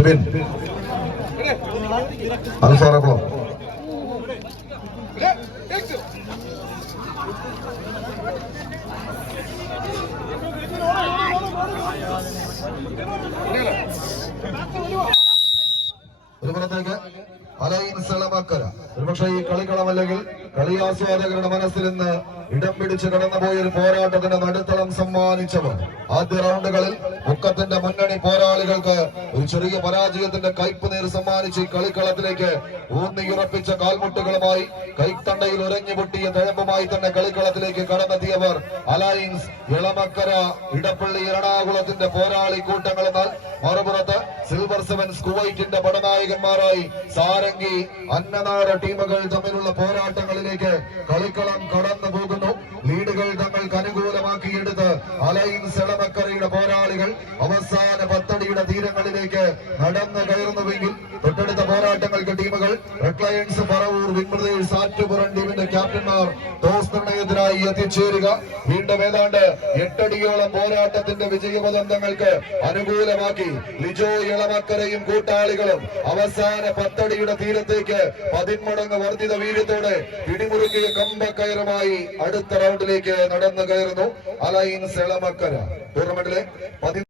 ഷിബിൻ അൽഫാറോ ഒരു പുറത്തേക്ക് അലൈൻസ് എളമക്കര. ഒരുപക്ഷെ ഈ കളിക്കളമല്ലെങ്കിൽ കളി ആസ്വാദകരുടെ മനസ്സിൽ നിന്ന് ഇടം പിടിച്ച് കടന്നുപോയ ഒരു പോരാട്ടത്തിന് നടുത്തളം സമ്മാനിച്ചവർ. ആദ്യ റൗണ്ടുകളിൽ മുക്കത്തിന്റെ മുന്നണി പോരാളികൾക്ക് ഒരു ചെറിയ പരാജയത്തിന്റെ കയ്പ് നീർ സമ്മാനിച്ച് കളിക്കളത്തിലേക്ക് ഊന്നിയുറപ്പിച്ച കാൽമുട്ടുകളുമായി കൈത്തണ്ടയിൽ ഉരഞ്ഞു പൊട്ടിയ തഴമ്പുമായി തന്നെ കളിക്കളത്തിലേക്ക് കടന്നെത്തിയവർ അലൈൻസ് എളമക്കര ഇടപ്പള്ളി എറണാകുളത്തിന്റെ പോരാളി കൂട്ടങ്ങൾ. എന്നാൽ മറുപുറത്ത് സിൽവർ സെവൻസ് കുവൈറ്റിന്റെ പടനായകന്മാരായി സാരംഗി അന്നനാട് ടീമുകൾ തമ്മിലുള്ള പോരാട്ടങ്ങളിലേക്ക് കളിക്കളം കടന്നു പോകുന്നു. ലീഡുകൾ തങ്ങൾക്ക് അനുകൂലമാക്കിയെടുത്ത് അലൈൻസ് എളമക്കരയുടെ പോരാളികൾ അവസാന 10 അടിയുടെ തീരങ്ങളിലേക്ക് നടന്നു കയറുന്നുവെങ്കിൽ തൊട്ടടുത്ത പോരാട്ടങ്ങൾക്ക് ടീമുകൾ റെഡ് ലയൺസ് പറവൂർ, വിൻബ്രദേഴ്സ് ആറ്റുപുറം ടീമിന്റെ ക്യാപ്റ്റന്മാർ ടോസ് നിർണയത്തിനായി എത്തിച്ചേരുക. വീണ്ടും ഏതാണ്ട് 8 അടിയോളം പോരാട്ടത്തിന്റെ വിജയപദം തങ്ങൾക്ക് അനുകൂലമാക്കി ലിജോ എളമക്കരയും കൂട്ടാളികളും അവസാന 10 അടിയുടെ തീരത്തേക്ക് 10 മടങ്ങ് വർദ്ധിത വീര്യത്തോടെ പിടിമുറുക്കിയ കമ്പക്കയറുമായി അടുത്ത റൗണ്ടിലേക്ക് നടന്നു കയറുന്നു അലൈൻസ് എളമക്കര. ടൂർണമെന്റിലെ